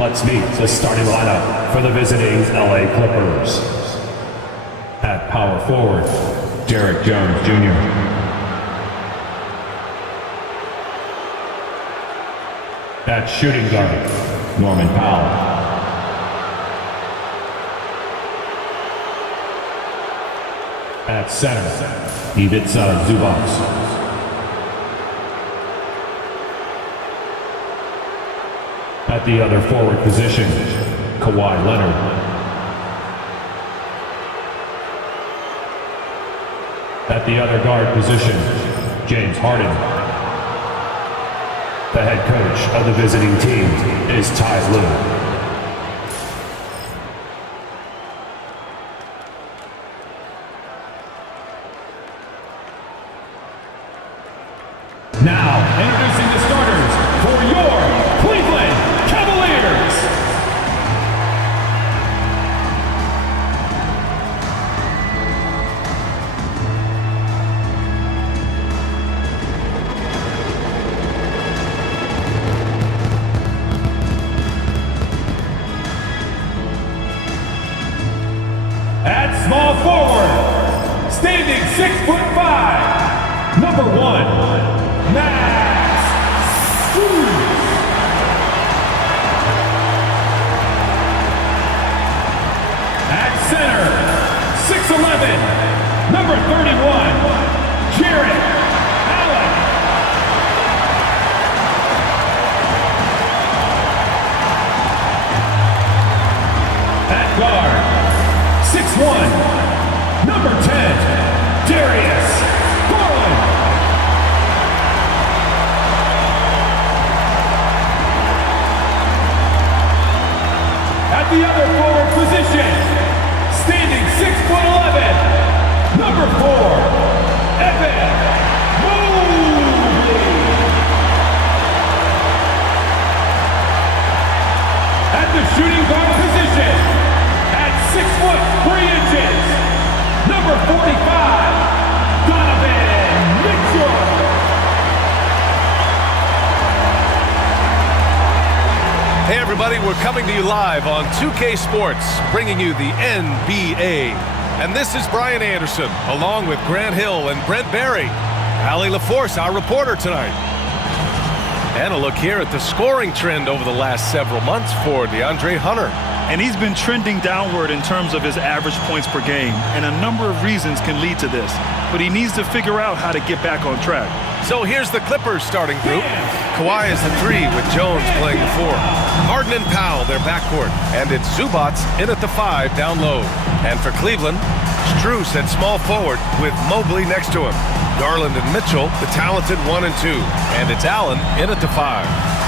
Let's meet the starting lineup for the visiting LA Clippers. At power forward, Derek Jones Jr. At shooting guard, Norman Powell. At center, Ivica Zubac. At the other forward position, Kawhi Leonard. At the other guard position, James Harden. The head coach of the visiting team is Ty Lue. Now, introducing the starters for your Cleveland Cavaliers. At small forward, standing 6'5", number 1. Max Strus. At center, 6'11", number 31, Jarrett Allen. At guard, 6'1", number 10, Darius Garland. At the other forward position, standing 6'11", number 4, Evan Mobley. At the shooting guard position, at 6'3", number 45, Donovan Mitchell. Hey everybody, we're coming to you live on 2K Sports, bringing you the NBA. And this is Brian Anderson, along with Grant Hill and Brent Barry. Allie LaForce, our reporter tonight. And a look here at the scoring trend over the last several months for DeAndre Hunter. And he's been trending downward in terms of his average points per game, and a number of reasons can lead to this. But he needs to figure out how to get back on track. So here's the Clippers starting group. Kawhi is the 3 with Jones playing the 4. Harden and Powell, their backcourt. And it's Zubac in at the 5 down low. And for Cleveland, Strus at small forward with Mobley next to him. Garland and Mitchell, the talented 1 and 2. And it's Allen in at the 5.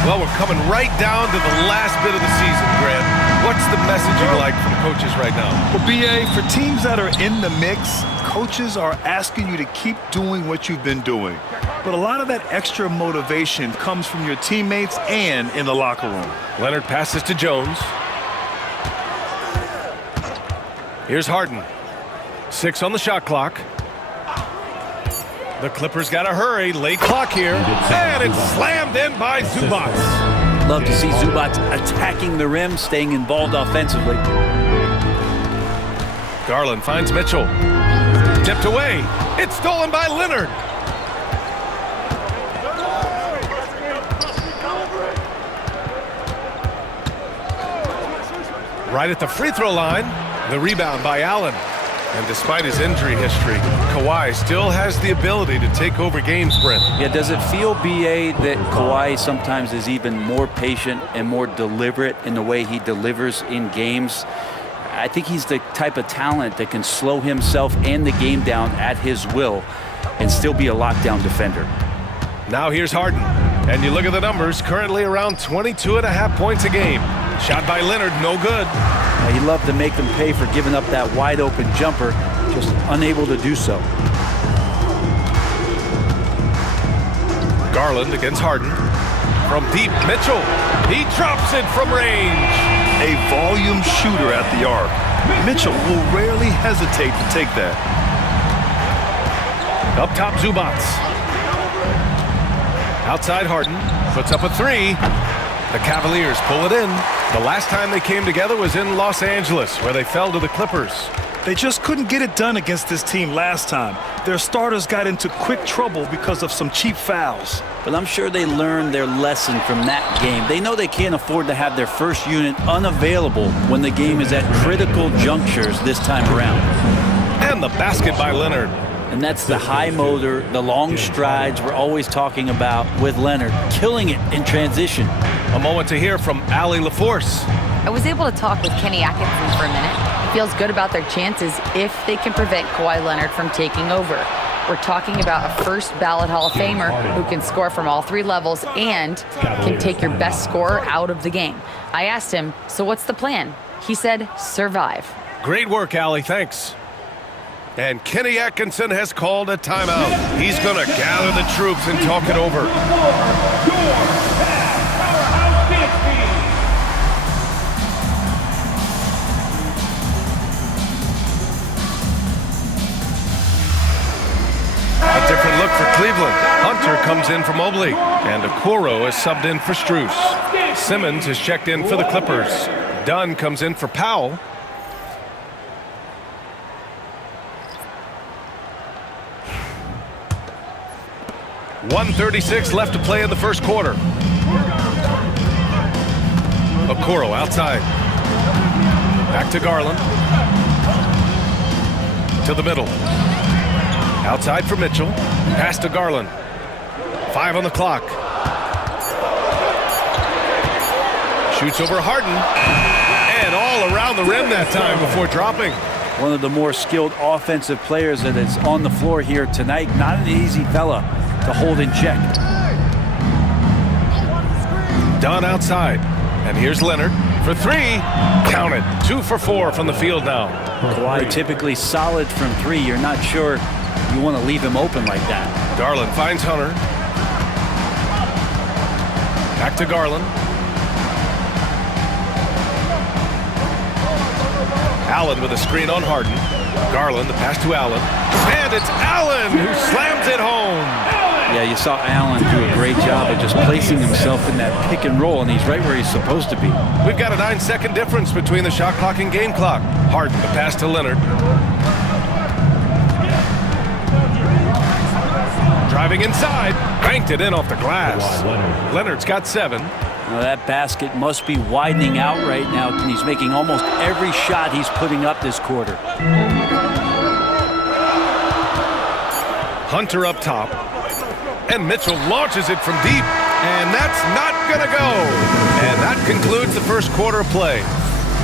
Well, we're coming right down to the last bit of the season, Grant. What's the message you'd like from coaches right now? Well, BA, for teams that are in the mix, coaches are asking you to keep doing what you've been doing. But a lot of that extra motivation comes from your teammates and in the locker room. Leonard passes to Jones. Here's Harden. 6 on the shot clock. The Clippers got to hurry. Late clock here. And it's slammed in by Zubac. Love to see Zubac attacking the rim, staying involved offensively. Garland finds Mitchell. Tipped away. It's stolen by Leonard. Right at the free throw line. The rebound by Allen. And despite his injury history, Kawhi still has the ability to take over games, Brent. Yeah, does it feel, BA, that Kawhi sometimes is even more patient and more deliberate in the way he delivers in games? I think he's the type of talent that can slow himself and the game down at his will and still be a lockdown defender. Now here's Harden. And you look at the numbers, currently around 22.5 points a game. Shot by Leonard, no good. He loved to make them pay for giving up that wide-open jumper, just unable to do so. Garland against Harden. From deep, Mitchell. He drops it from range. A volume shooter at the arc. Mitchell will rarely hesitate to take that. Up top, Zubac. Outside Harden. Puts up a 3. The Cavaliers pull it in. The last time they came together was in Los Angeles, where they fell to the Clippers. They just couldn't get it done against this team last time. Their starters got into quick trouble because of some cheap fouls. But I'm sure they learned their lesson from that game. They know they can't afford to have their first unit unavailable when the game is at critical junctures this time around. And the basket by Leonard. And that's the high motor, the long strides we're always talking about with Leonard, killing it in transition. A moment to hear from Allie LaForce. I was able to talk with Kenny Atkinson for a minute. He feels good about their chances if they can prevent Kawhi Leonard from taking over. We're talking about a first ballot Hall of Famer who can score from all three levels and can take your best scorer out of the game. I asked him, so what's the plan? He said, survive. Great work, Allie. Thanks. And Kenny Atkinson has called a timeout. He's going to gather the troops and talk it over. A different look for Cleveland. Hunter comes in for Mobley, and Okoro is subbed in for Strus. Simmons is checked in for the Clippers. Dunn comes in for Powell. .136 left to play in the first quarter. Okoro outside. Back to Garland. To the middle. Outside for Mitchell. Pass to Garland. 5 on the clock. Shoots over Harden. And all around the rim that time before dropping. One of the more skilled offensive players that is on the floor here tonight. Not an easy fella to hold in check. Dunn outside. And here's Leonard for 3. Count it. 2 for 4 from the field now. Kawhi typically solid from 3. You're not sure you want to leave him open like that. Garland finds Hunter. Back to Garland. Allen with a screen on Harden. Garland, the pass to Allen. And it's Allen who slams it home. Yeah, you saw Allen do a great job of just placing himself in that pick and roll, and he's right where he's supposed to be. We've got a 9-second difference between the shot clock and game clock. Harden, the pass to Leonard. Driving inside, banked it in off the glass. Leonard's got 7. Now that basket must be widening out right now, and he's making almost every shot he's putting up this quarter. Hunter up top. And Mitchell launches it from deep. And that's not going to go. And that concludes the first quarter of play.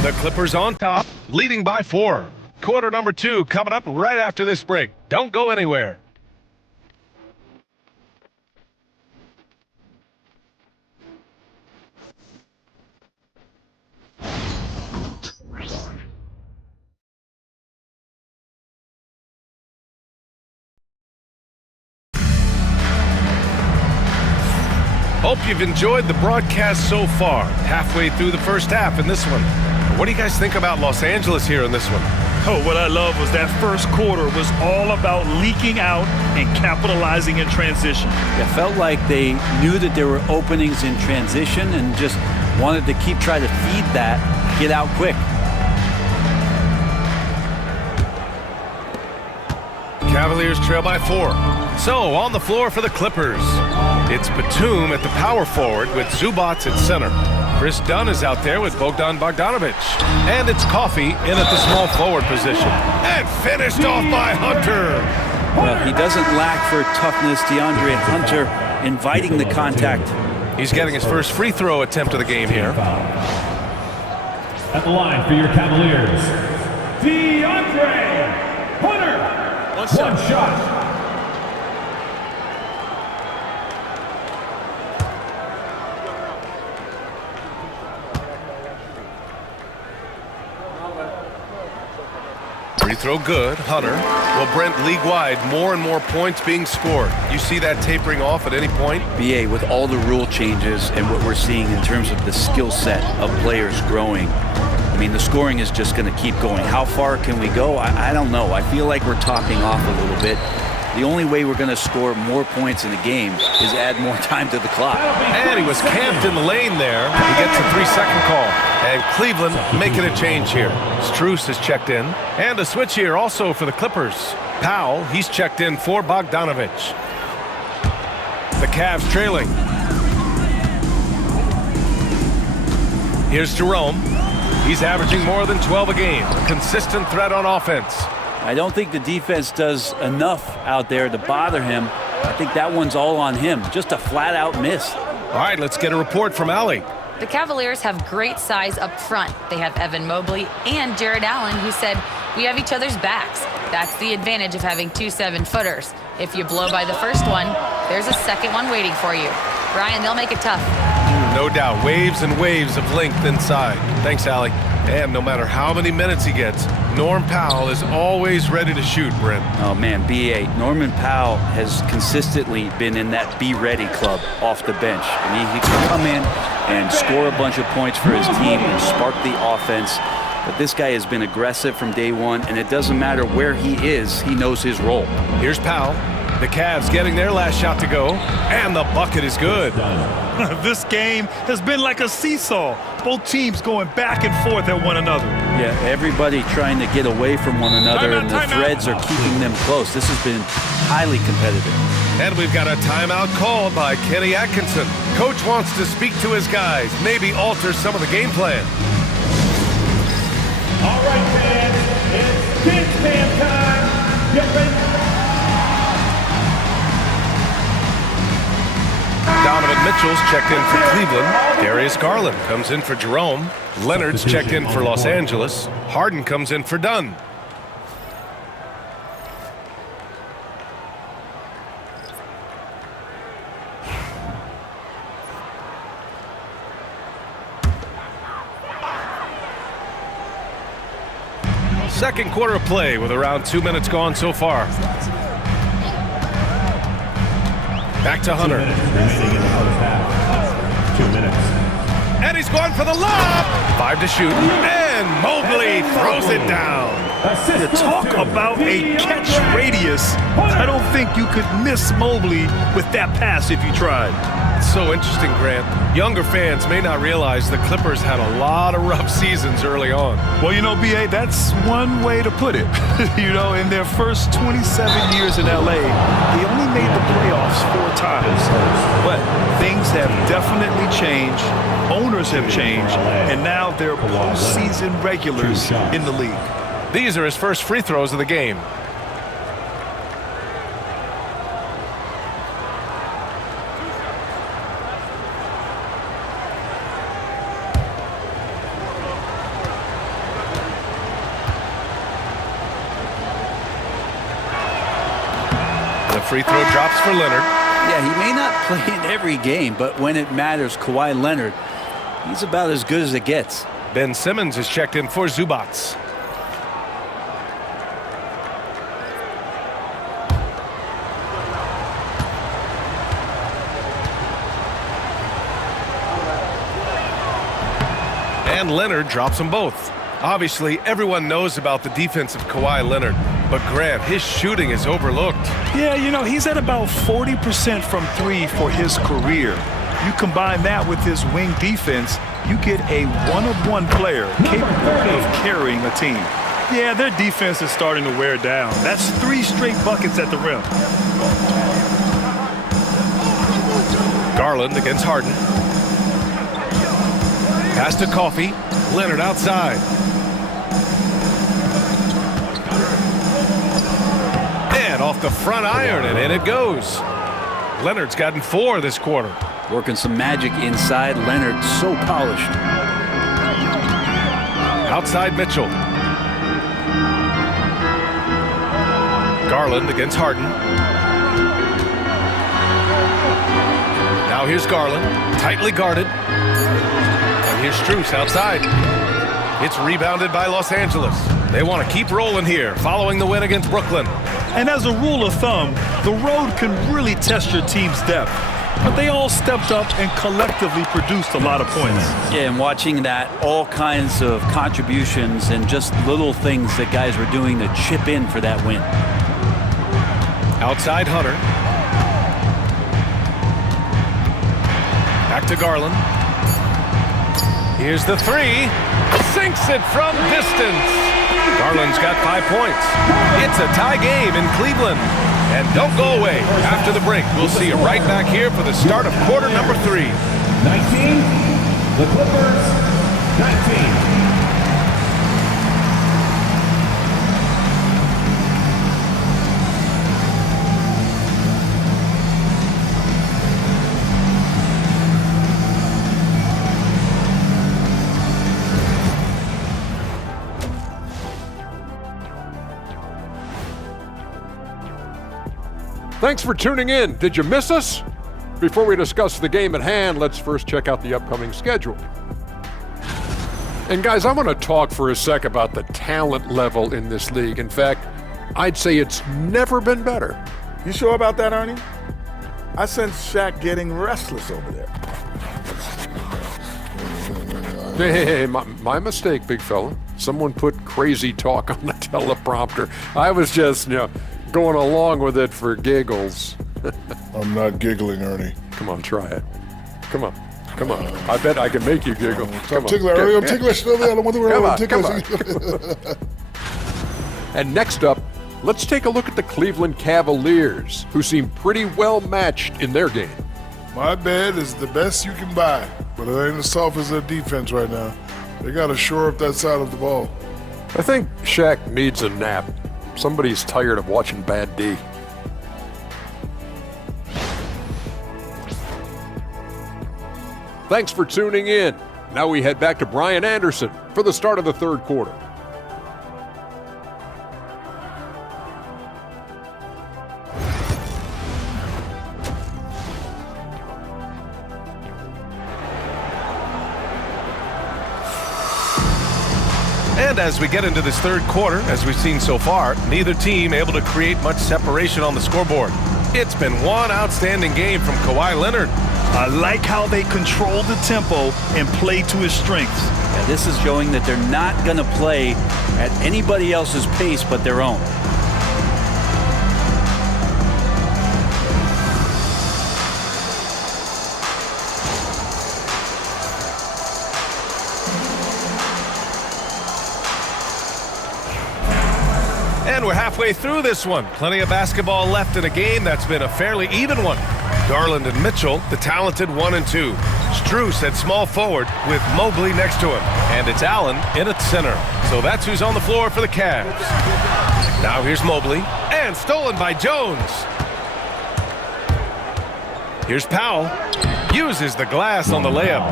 The Clippers on top, leading by 4. Quarter number 2 coming up right after this break. Don't go anywhere. Hope you've enjoyed the broadcast so far. Halfway through the first half in this one. What do you guys think about Los Angeles here in this one? Oh, what I love was that first quarter was all about leaking out and capitalizing in transition. It felt like they knew that there were openings in transition and just wanted to keep trying to feed that, get out quick. Cavaliers trail by 4. So, on the floor for the Clippers, it's Batum at the power forward with Zubac at center. Chris Dunn is out there with Bogdan Bogdanovic. And it's Coffey in at the small forward position. And finished off by Hunter. Well, he doesn't lack for toughness. DeAndre Hunter inviting the contact. He's getting his first free throw attempt of the game here. At the line for your Cavaliers, DeAndre Hunter. One shot. Free throw good. Hunter. Well, Brent, league-wide, more and more points being scored. You see that tapering off at any point? BA, with all the rule changes and what we're seeing in terms of the skill set of players growing, I mean, the scoring is just going to keep going. How far can we go? I don't know. I feel like we're topping off a little bit. The only way we're going to score more points in the game is add more time to the clock. And he was camped in the lane there. He gets a 3-second call. And Cleveland making a change here. Strus has checked in. And a switch here also for the Clippers. Powell, he's checked in for Bogdanovich. The Cavs trailing. Here's Jerome. He's averaging more than 12 a game. A consistent threat on offense. I don't think the defense does enough out there to bother him. I think that one's all on him. Just a flat-out miss. All right, let's get a report from Allie. The Cavaliers have great size up front. They have Evan Mobley and Jared Allen, who said, "We have each other's backs." That's the advantage of having 2 7-footers. If you blow by the first one, there's a second one waiting for you. Brian, they'll make it tough. No doubt, waves and waves of length inside. Thanks, Allie. And no matter how many minutes he gets, Norm Powell is always ready to shoot, Brent. Oh, man, B.A. Norman Powell has consistently been in that be-ready club off the bench. I mean, he can come in and score a bunch of points for his team and spark the offense. But this guy has been aggressive from day one, and it doesn't matter where he is, he knows his role. Here's Powell. The Cavs getting their last shot to go, and the bucket is good. This game has been like a seesaw. Both teams going back and forth at one another. Yeah, everybody trying to get away from one another, and the threads are keeping them close. This has been highly competitive. And we've got a timeout called by Kenny Atkinson. Coach wants to speak to his guys, maybe alter some of the game plan. All right, fans, it's Kid Stand time. Get ready. Donovan Mitchell's checked in for Cleveland. Darius Garland comes in for Jerome. Leonard's checked in for Los Angeles. Harden comes in for Dunn. Second quarter of play with around 2 minutes gone so far. Back to Hunter. Remaining in the first half. 2 minutes. And he's going for the lob. 5 to shoot. And Mobley throws it down. To talk about a catch radius, I don't think you could miss Mobley with that pass if you tried. It's so interesting, Grant. Younger fans may not realize the Clippers had a lot of rough seasons early on. Well, you know, B.A., that's one way to put it. You know, in their first 27 years in L.A., they only made the playoffs 4 times. But things have definitely changed. Owners have changed. And now they're postseason regulars in the league. These are his first free throws of the game. The free throw drops for Leonard. Yeah, he may not play in every game, but when it matters, Kawhi Leonard, he's about as good as it gets. Ben Simmons is checked in for Zubats. And Leonard drops them both. Obviously, everyone knows about the defense of Kawhi Leonard, but Grant, his shooting is overlooked. Yeah, you know, he's at about 40% from 3 for his career. You combine that with his wing defense, you get a one-of-one player capable of carrying a team. Yeah, their defense is starting to wear down. That's 3 straight buckets at the rim. Garland against Harden. Pass to Coffey. Leonard outside. And off the front iron, and in it goes. Leonard's gotten 4 this quarter. Working some magic inside. Leonard so polished. Outside Mitchell. Garland against Harden. Now here's Garland, tightly guarded. And here's Strus outside. It's rebounded by Los Angeles. They want to keep rolling here, following the win against Brooklyn. And as a rule of thumb, the road can really test your team's depth. But they all stepped up and collectively produced a lot of points. Yeah, and watching that, all kinds of contributions and just little things that guys were doing to chip in for that win. Outside Hunter. Back to Garland. Here's the three. Sinks it from distance. Garland's got 5 points. It's a tie game in Cleveland. And don't go away. After the break, we'll see you right back here for the start of quarter number 3. 19, the Clippers, 19. Thanks for tuning in. Did you miss us? Before we discuss the game at hand, let's first check out the upcoming schedule. And guys, I want to talk for a sec about the talent level in this league. In fact, I'd say it's never been better. You sure about that, Ernie? I sense Shaq getting restless over there. Hey, my mistake, big fella. Someone put crazy talk on the teleprompter. I was just, going along with it for giggles. I'm not giggling, Ernie. Come on, try it. Come on. I bet I can make you giggle. I'm ticklish, Ernie. I'm ticklish. I don't want to worry about ticklish. And next up, let's take a look at the Cleveland Cavaliers, who seem pretty well matched in their game. My bed is the best you can buy, but it ain't as soft as their defense right now. They got to shore up that side of the ball. I think Shaq needs a nap. Somebody's tired of watching bad D. Thanks for tuning in. Now we head back to Brian Anderson for the start of the third quarter. And as we get into this third quarter, as we've seen so far, neither team able to create much separation on the scoreboard. It's been one outstanding game from Kawhi Leonard. I like how they control the tempo and play to his strengths. Yeah, this is showing that they're not going to play at anybody else's pace but their own. And we're halfway through this one. Plenty of basketball left in a game that's been a fairly even one. Garland and Mitchell, the talented 1 and 2. Strus at small forward with Mobley next to him. And it's Allen in at center. So that's who's on the floor for the Cavs. Now here's Mobley. And stolen by Jones. Here's Powell. Uses the glass on the layup.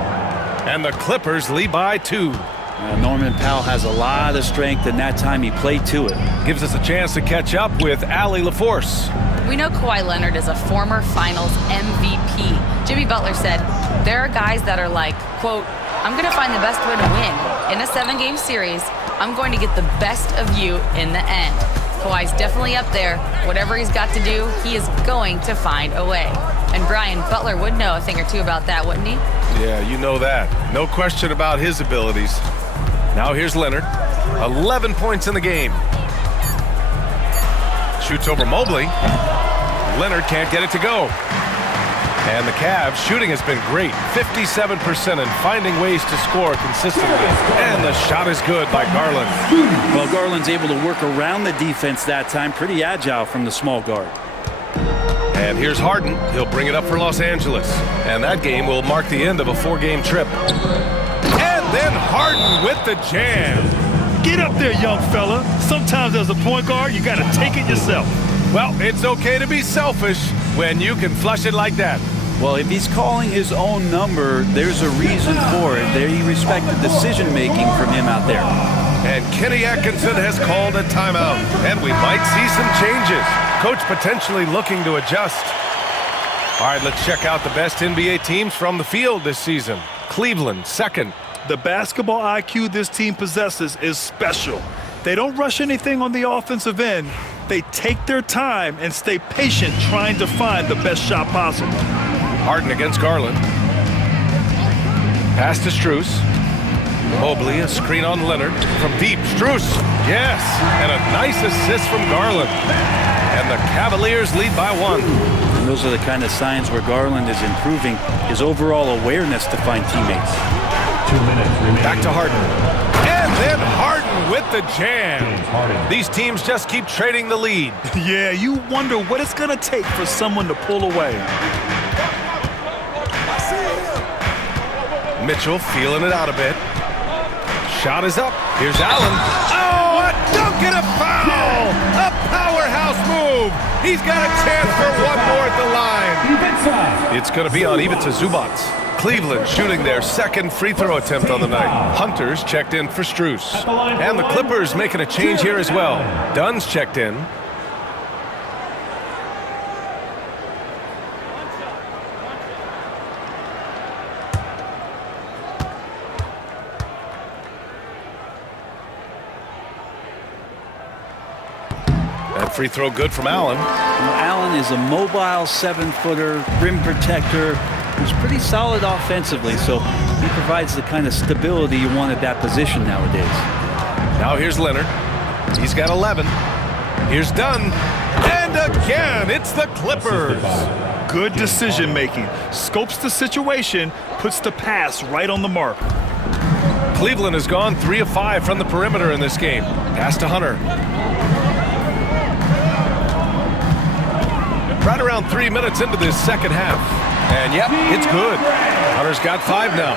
And the Clippers lead by 2. Norman Powell has a lot of strength, and that time he played to it. Gives us a chance to catch up with Allie LaForce. We know Kawhi Leonard is a former Finals MVP. Jimmy Butler said, there are guys that are like, quote, I'm going to find the best way to win. In a 7-game series, I'm going to get the best of you in the end. Kawhi's definitely up there. Whatever he's got to do, he is going to find a way. And Brian, Butler would know a thing or two about that, wouldn't he? Yeah, you know that. No question about his abilities. Now here's Leonard. 11 points in the game. Shoots over Mobley. Leonard can't get it to go. And the Cavs shooting has been great. 57% and finding ways to score consistently. And the shot is good by Garland. Well, Garland's able to work around the defense that time. Pretty agile from the small guard. And here's Harden. He'll bring it up for Los Angeles. And that game will mark the end of a 4-game trip. And then Harden with the jam. Get up there, young fella. Sometimes as a point guard, you got to take it yourself. Well, it's okay to be selfish when you can flush it like that. Well, if he's calling his own number, there's a reason for it. They respect the decision-making from him out there. And Kenny Atkinson has called a timeout. And we might see some changes. Coach potentially looking to adjust. All right, let's check out the best NBA teams from the field this season. Cleveland, second. The basketball IQ this team possesses is special. They don't rush anything on the offensive end. They take their time and stay patient trying to find the best shot possible. Harden against Garland. Pass to Strus. Mobley, a screen on Leonard. From deep, Strus. Yes, and a nice assist from Garland. And the Cavaliers lead by 1. And those are the kind of signs where Garland is improving his overall awareness to find teammates. 2 minutes remaining. Back to Harden. And then Harden with the jam. These teams just keep trading the lead. Yeah, you wonder what it's going to take for someone to pull away. Mitchell feeling it out a bit. Shot is up. Here's Allen. Oh, a dunk and a foul! A powerhouse move. He's got a chance for one more at the line. It's going to be on Ivica Zubac. Cleveland shooting their second free throw attempt on the night. Hunter's checked in for Strus. And the Clippers making a change here as well. Dunn's checked in. That free throw good from Allen. Allen is a mobile 7-footer, rim protector. He's pretty solid offensively, so he provides the kind of stability you want at that position nowadays. Now here's Leonard. He's got 11. Here's Dunn. And again, it's the Clippers. Good decision making. Scopes the situation, puts the pass right on the mark. Cleveland has gone 3 of 5 from the perimeter in this game. Pass to Hunter. Right around 3 minutes into this second half. And yep, it's good. Hunter's got 5 now.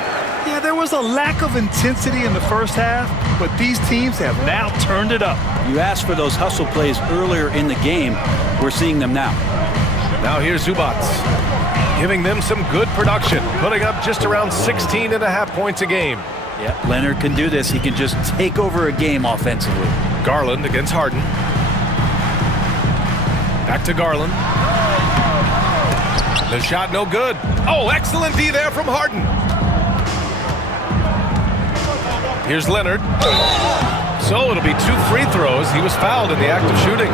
Yeah, there was a lack of intensity in the first half, but these teams have now turned it up. You asked for those hustle plays earlier in the game. We're seeing them now. Now here's Zubac, giving them some good production, putting up just around 16.5 points a game. Yeah, Leonard can do this. He can just take over a game offensively. Garland against Harden. Back to Garland. The shot no good. Oh, excellent D there from Harden. Here's Leonard. So it'll be 2 free throws. He was fouled in the act of shooting.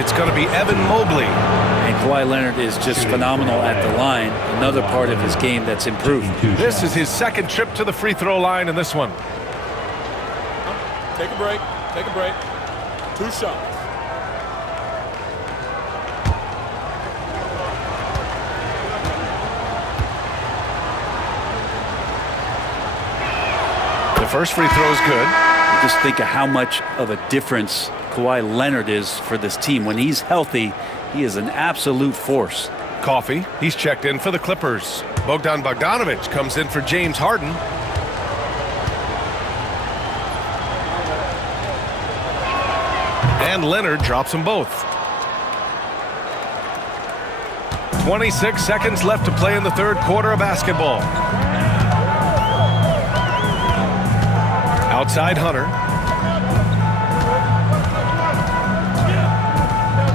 It's going to be Evan Mobley. And Kawhi Leonard is just phenomenal at the line. Another part of his game that's improved. This is his second trip to the free throw line in this one. Take a break. Take a break. 2 shots. The first free throw is good. Just think of how much of a difference Kawhi Leonard is for this team. When he's healthy, he is an absolute force. Coffee, he's checked in for the Clippers. Bogdan Bogdanović comes in for James Harden. And Leonard drops them both. 26 seconds left to play in the third quarter of basketball. Outside Hunter.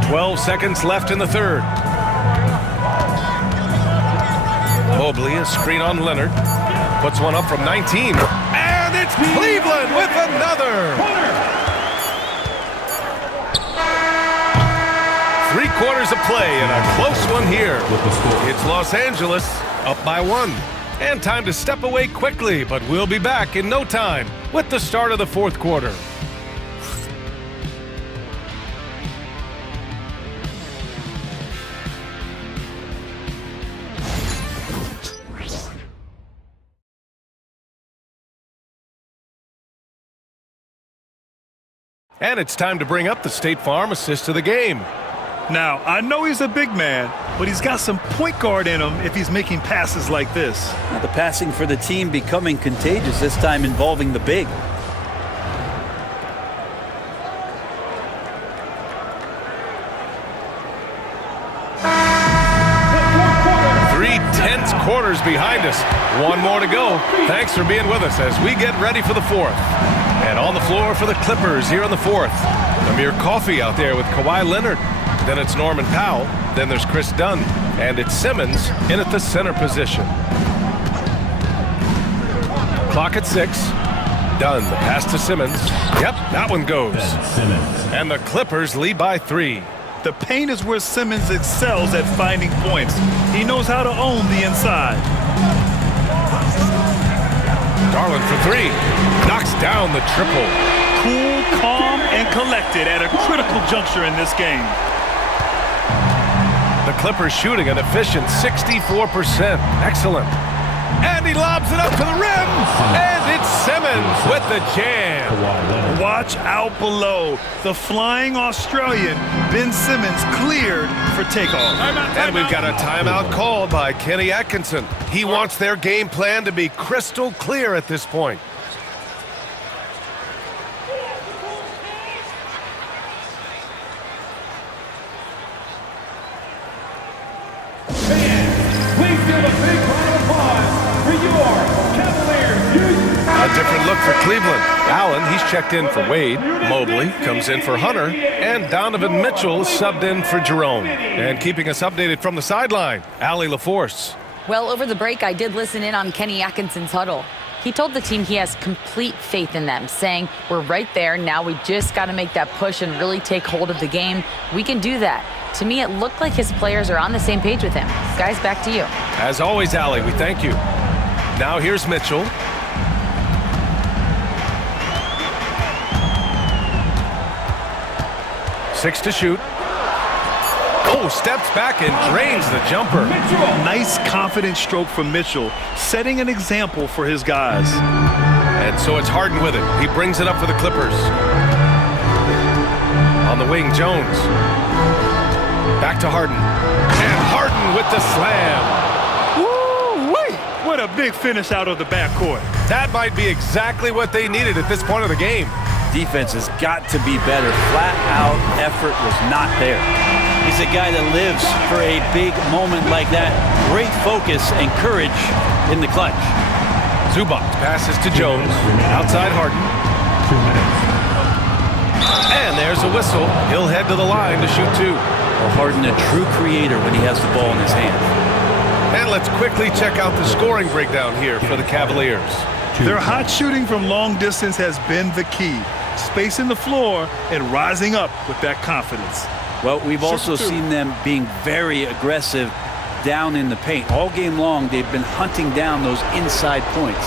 12 seconds left in the third. Mobley, a screen on Leonard. Puts one up from 19. And it's Cleveland with another. 3 quarters of play and a close one here. It's Los Angeles up by 1. And time to step away quickly, but we'll be back in no time with the start of the fourth quarter. And it's time to bring up the State Farm assist of the game. Now, I know he's a big man, but he's got some point guard in him if he's making passes like this. Now, the passing for the team becoming contagious, this time involving the big. Three tense quarters behind us. One more to go. Thanks for being with us as we get ready for the fourth. And on the floor for the Clippers here in the fourth. Amir Coffey out there with Kawhi Leonard. Then it's Norman Powell. Then there's Chris Dunn. And it's Simmons in at the center position. Clock at 6. Dunn, the pass to Simmons. Yep, that one goes. And the Clippers lead by 3. The paint is where Simmons excels at finding points. He knows how to own the inside. Garland for three. Knocks down the triple. Cool, calm, and collected at a critical juncture in this game. The Clippers shooting an efficient 64%. Excellent. And he lobs it up to the rim. And it's Simmons with the jam. Watch out below. The flying Australian, Ben Simmons, cleared for takeoff. And we've got a timeout called by Kenny Atkinson. He wants their game plan to be crystal clear at this point. Please give a big round of applause for your Cavaliers. A different look for Cleveland. Allen, he's checked in for Wade. Mobley comes in for Hunter. And Donovan Mitchell subbed in for Jerome. And keeping us updated from the sideline, Allie LaForce. Well, over the break, I did listen in on Kenny Atkinson's huddle. He told the team he has complete faith in them, saying, we're right there. Now we just got to make that push and really take hold of the game. We can do that. To me, it looked like his players are on the same page with him. Guys, back to you. As always, Allie, we thank you. Now here's Mitchell. Six to shoot. Oh, steps back and drains the jumper. Nice, confident stroke from Mitchell, setting an example for his guys. And so it's Harden with it. He brings it up for the Clippers. On the wing, Jones. Back to Harden. And Harden with the slam. Woo-wee! What a big finish out of the backcourt. That might be exactly what they needed at this point of the game. Defense has got to be better. Flat-out effort was not there. He's a guy that lives for a big moment like that. Great focus and courage in the clutch. Zubac passes to Jones. Outside Harden. 2 minutes. And there's a whistle. He'll head to the line to shoot two. Harden, a true creator when he has the ball in his hand. And let's quickly check out the scoring breakdown here for the Cavaliers. Their hot shooting from long distance has been the key. Spacing the floor and rising up with that confidence. Well, we've also seen them being very aggressive down in the paint. All game long, they've been hunting down those inside points.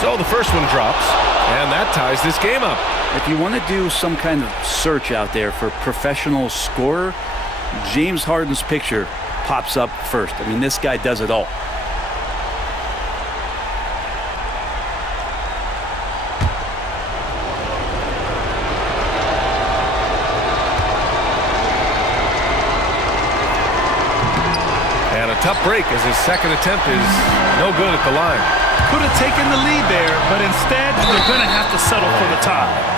So the first one drops, and that ties this game up. If you want to do some kind of search out there for professional scorer, James Harden's picture pops up first. I mean, this guy does it all. And a tough break as his second attempt is no good at the line. Could have taken the lead there, but instead they're going to have to settle for the tie.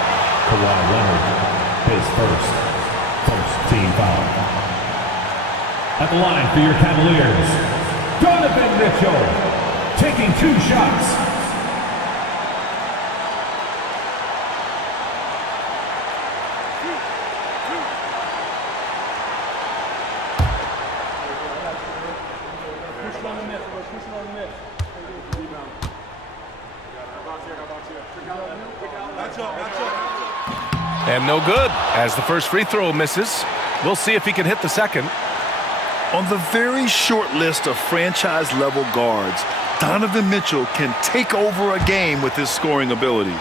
Kawhi Leonard, his first team foul. At the line for your Cavaliers, Donovan Mitchell, taking 2 shots. And no good as the first free throw misses. We'll see if he can hit the second. On the very short list of franchise-level guards, Donovan Mitchell can take over a game with his scoring ability.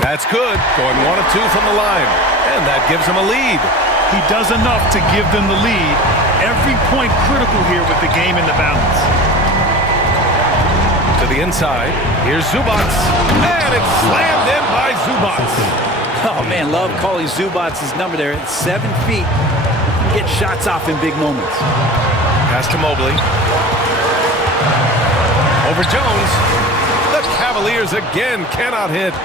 That's good, going 1 of 2 from the line. And that gives him a lead. He does enough to give them the lead. Every point critical here with the game in the balance. To the inside, here's Zubac. And it's slammed in by Zubac. Oh, man, love calling Zubac's number there. At 7 feet, get shots off in big moments. Pass to Mobley. Over Jones. The Cavaliers again cannot hit.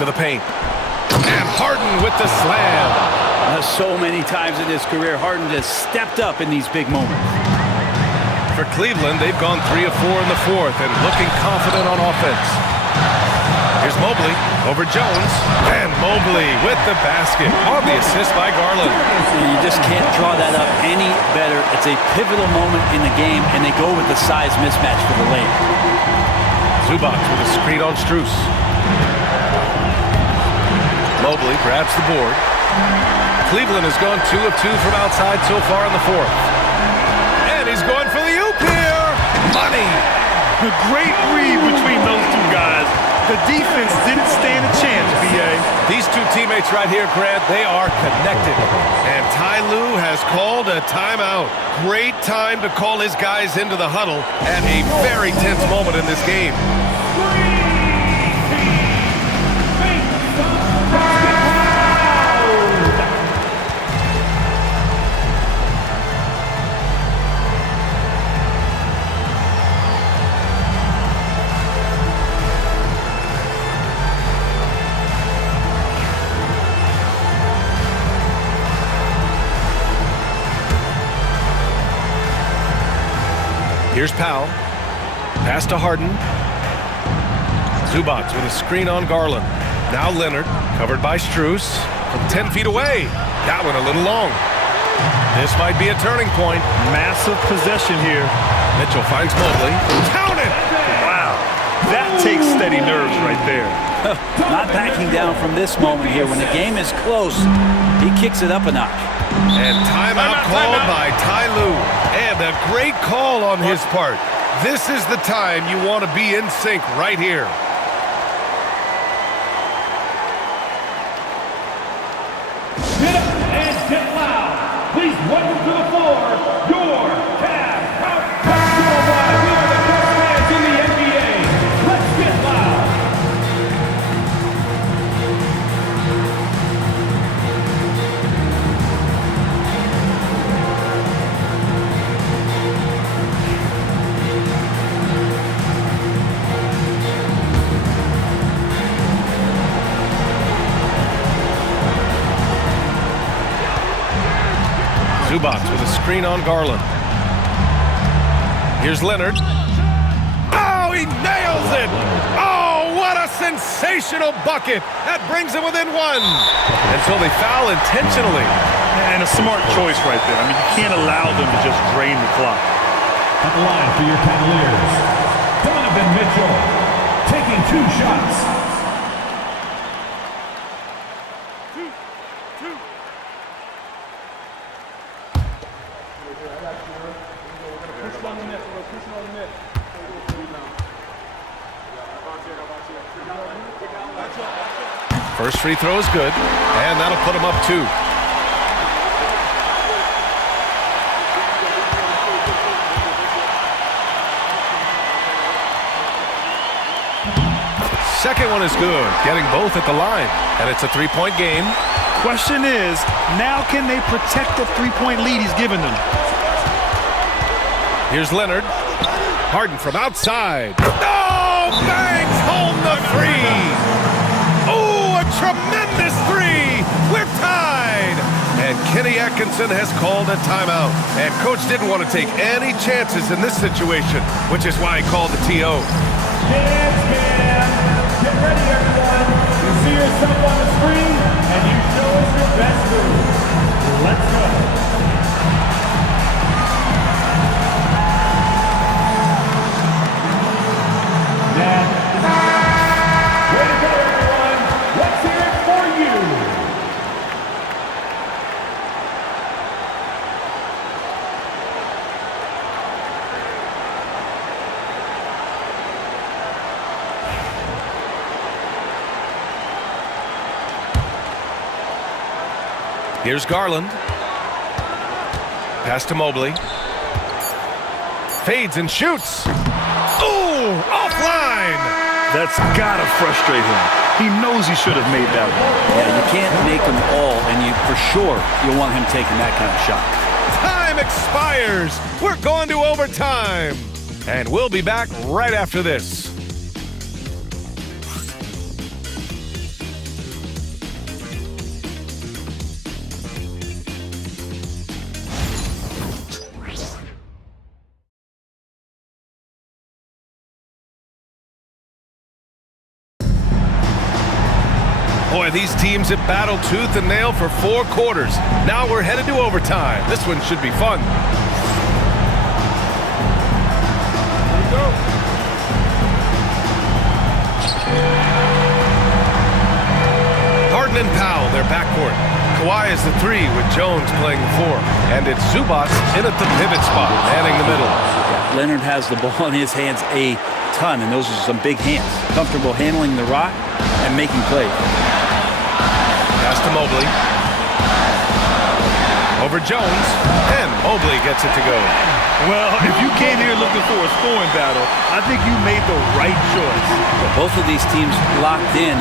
To the paint. And Harden with the slam. So many times in his career, Harden just stepped up in these big moments. For Cleveland, they've gone 3 of 4 in the fourth and looking confident on offense. Here's Mobley over Jones. And Mobley with the basket on the assist by Garland. You just can't draw that up any better. It's a pivotal moment in the game, and they go with the size mismatch for the lane. Zubac with a screen on Strus. Mobley grabs the board. Cleveland has gone 2 of 2 from outside so far in the fourth. And he's going for the oop here. Money. A great read between those two guys. The defense didn't stand a chance, B.A. These two teammates right here, Grant, they are connected. And Ty Lue has called a timeout. Great time to call his guys into the huddle at a very tense moment in this game. Here's Powell. Pass to Harden. Zubac with a screen on Garland. Now Leonard, covered by Strus from 10 feet away. That one a little long. This might be a turning point. Massive possession here. Mitchell finds Mobley. Count it! Wow. That takes steady nerves right there. Not backing down from this moment here. When the game is close, he kicks it up a notch. And timeout called by Ty Lue. And a great call on his part. This is the time you want to be in sync right here. Get up and get loud. Please welcome to the floor your Cavs. Worldwide, we are the best fans in the NBA. Let's get loud. Zubac with a screen on Garland. Here's Leonard. Oh, he nails it! Oh, what a sensational bucket! That brings him within one. And so they foul intentionally. And a smart choice right there. I mean, you can't allow them to just drain the clock. At the line for your Cavaliers, Donovan Mitchell taking 2 shots. First free throw is good, and that'll put him up 2. Second one is good, getting both at the line, and it's a 3-point game. Question is, now can they protect the 3-point lead he's given them? Here's Leonard. Harden from outside. Oh, bangs home the 3. Oh, a tremendous 3. We're tied. And Kenny Atkinson has called a timeout. And coach didn't want to take any chances in this situation, which is why he called the TO. Dance, man. Get ready, everyone. You see yourself on the screen, and you show us your best move. Let's go. Way to go, everyone. Let's hear it for you. Here's Garland. Pass to Mobley. Fades and shoots. Ooh, offline. That's gotta frustrate him. He knows he should have made that one. Yeah, you can't make them all, and you for sure you'll want him taking that kind of shot. Time expires. We're going to overtime. And we'll be back right after this. Boy, these teams have battled tooth and nail for 4 quarters. Now we're headed to overtime. This one should be fun. their backcourt. Kawhi is the 3 with Jones playing the 4. And it's Zubac in at the pivot spot, manning the middle. Yeah, Leonard has the ball in his hands a ton, and those are some big hands. Comfortable handling the rock and making plays. Pass to Mobley. Over Jones, and Mobley gets it to go. Well, if you came here looking for a scoring battle, I think you made the right choice. Both of these teams locked in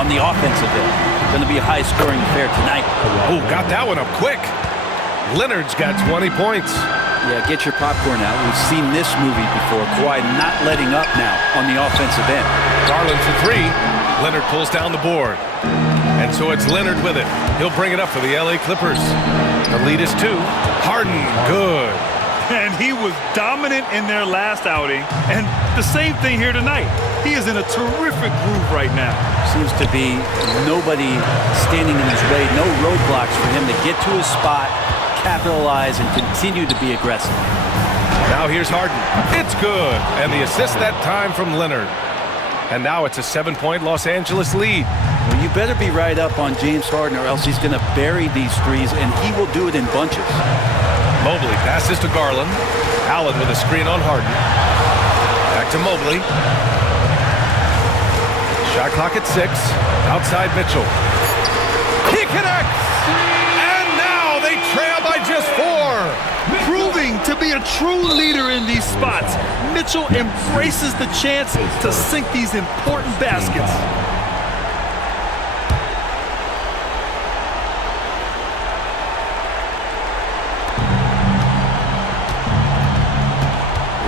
on the offensive end. Going to be a high-scoring affair tonight. Oh, got that one up quick. Leonard's got 20 points. Yeah, get your popcorn out. We've seen this movie before. Kawhi not letting up now on the offensive end. Garland for 3. Leonard pulls down the board. And so it's Leonard with it. He'll bring it up for the LA Clippers. The lead is 2. Harden, good. And he was dominant in their last outing. And the same thing here tonight. He is in a terrific groove right now. Seems to be nobody standing in his way. No roadblocks for him to get to his spot, capitalize, and continue to be aggressive. Now here's Harden. It's good. And the assist that time from Leonard. And now it's a 7-point Los Angeles lead. Well, you better be right up on James Harden or else he's going to bury these threes, and he will do it in bunches. Mobley passes to Garland. Allen with a screen on Harden. Back to Mobley. Shot clock at 6. Outside Mitchell. He connects! And now they trail by just 4. Proving to be a true leader in these spots. Mitchell embraces the chance to sink these important baskets.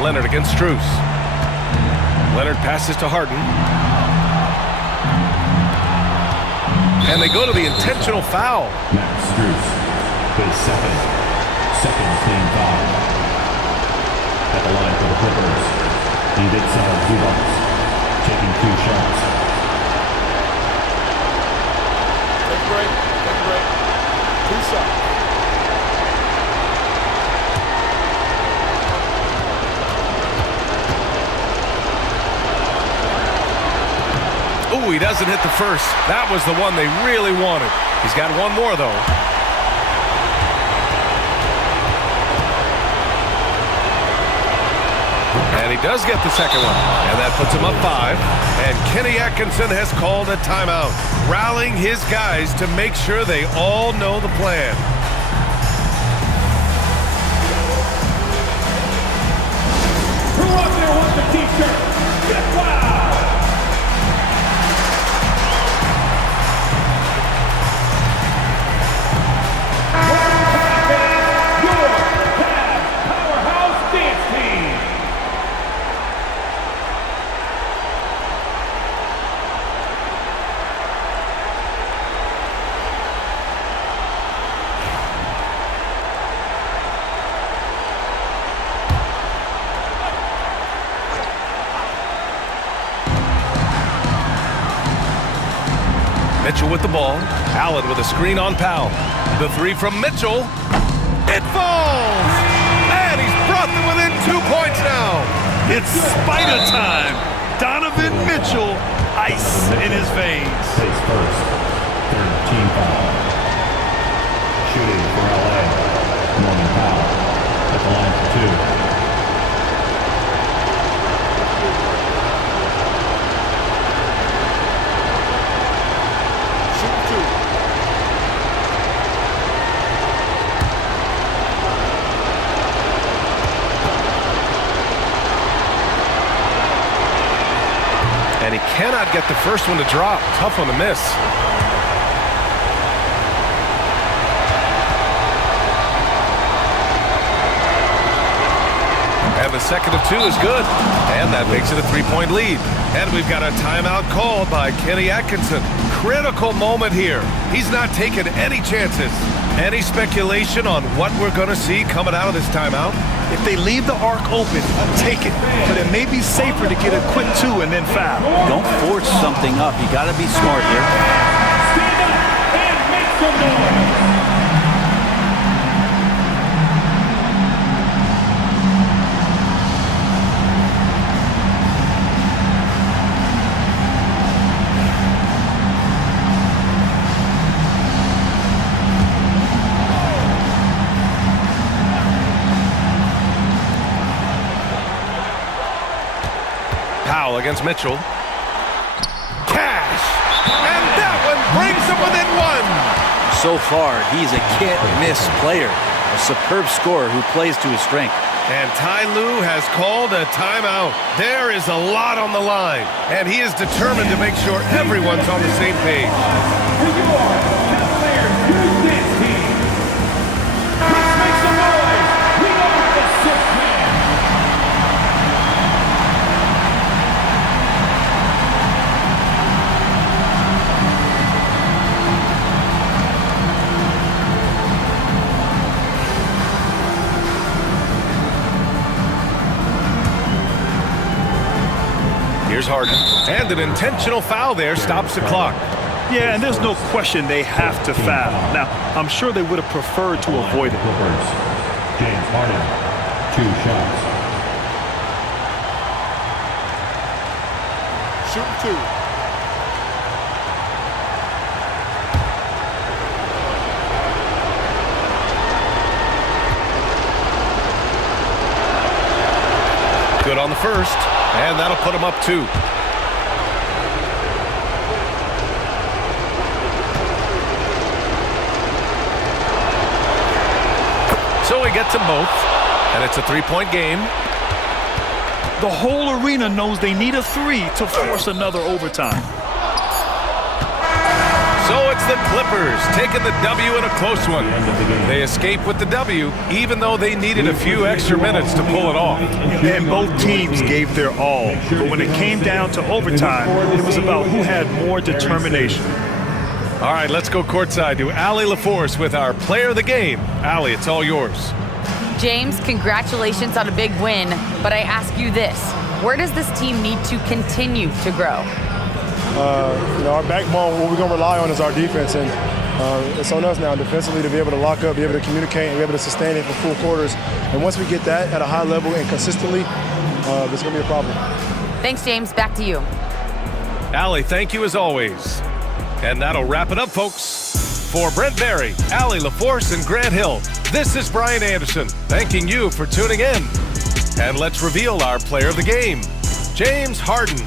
Leonard against Strus. Leonard passes to Harden. And they go to the intentional foul. Max Strus, his second team foul. At the line for the Clippers, David Zubac, taking 2 shots. Take a break. 2 shots. Ooh, he doesn't hit the first. That was the one they really wanted. He's got one more, though. And he does get the second one. And that puts him up 5. And Kenny Atkinson has called a timeout, rallying his guys to make sure they all know the plan. Who out there wants the t-shirt? Get wild! Mitchell with the ball. Allen with a screen on Powell. The 3 from Mitchell. It falls! And he's brought them within 2 points now. It's spider time. Donovan Mitchell, ice in his veins. His first, 3rd team foul. Shooting for LA, Norman Powell at the line for 2. And he cannot get the first one to drop. Tough one to miss. And the second of 2 is good. And that makes it a 3-point lead. And we've got a timeout called by Kenny Atkinson. Critical moment here. He's not taking any chances. Any speculation on what we're going to see coming out of this timeout? If they leave the arc open, take it. But it may be safer to get a quick 2 and then foul. Don't force something up. You got to be smart here. Stand up and make some noise! Powell against Mitchell. Cash! And that one brings them within one! So far, he's a can't-miss player. A superb scorer who plays to his strength. And Ty Lue has called a timeout. There is a lot on the line, and he is determined to make sure everyone's on the same page. For your Cavaliers Youth Dance Team, let's make some noise. We are the sixth man. Here's Harden, and an intentional foul there stops the clock. Yeah, and there's no question they have to foul. Now, I'm sure they would have preferred to avoid it. Clippers, James Harden, 2 shots. Shoot 2. Good on the first, and that'll put him up 2. So he gets them both, and it's a 3-point game. The whole arena knows they need a 3 to force another overtime. So it's the Clippers taking the W in a close one. They escape with the W, even though they needed a few extra minutes to pull it off. And both teams gave their all. But when it came down to overtime, it was about who had more determination. All right, let's go courtside to Allie LaForce with our player of the game. Allie, it's all yours. James, congratulations on a big win, but I ask you this. Where does this team need to continue to grow? Our backbone, what we're going to rely on is our defense, and it's on us now defensively to be able to lock up, be able to communicate, and be able to sustain it for full quarters. And once we get that at a high level and consistently, there's going to be a problem. Thanks, James. Back to you. Allie, thank you as always. And that'll wrap it up, folks. For Brent Barry, Allie LaForce, and Grant Hill, this is Brian Anderson, thanking you for tuning in. And let's reveal our player of the game, James Harden.